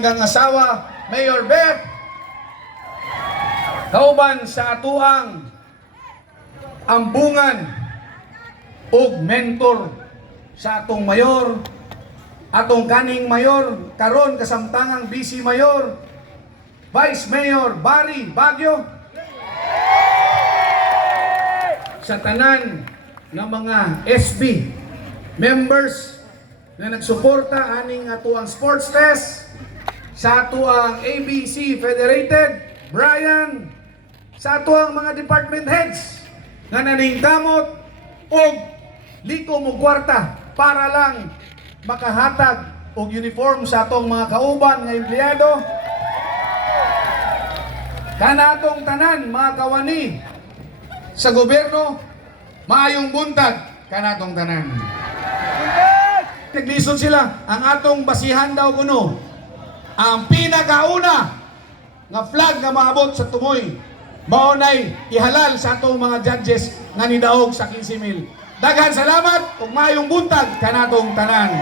hanggang asawa, Mayor Beth, kauban sa atuang ambungan ug mentor sa atong mayor, atong kaning mayor, karon kasamtangang vice mayor, Vice Mayor Barry Baguio, sa tanan ng mga SB members na nagsuporta aning atuang sports test, sa atuang ABC Federated, Brian, sa atuang mga department heads nga naningkamot og liko mo kwarta para lang makahatag og uniform sa atong mga kauban nga empleyado. Kanatong tanan mga kawani sa gobyerno, maayong buntag kanatong tanan. Naglisod sila, ang atong basihan daw kuno, ang pinakauna nga flag nga maabot sa tumoy, maunay ihalal sa atong mga judges nga nidaog sa 15,000. Daghan salamat ug maayong buntag kanatong tanan.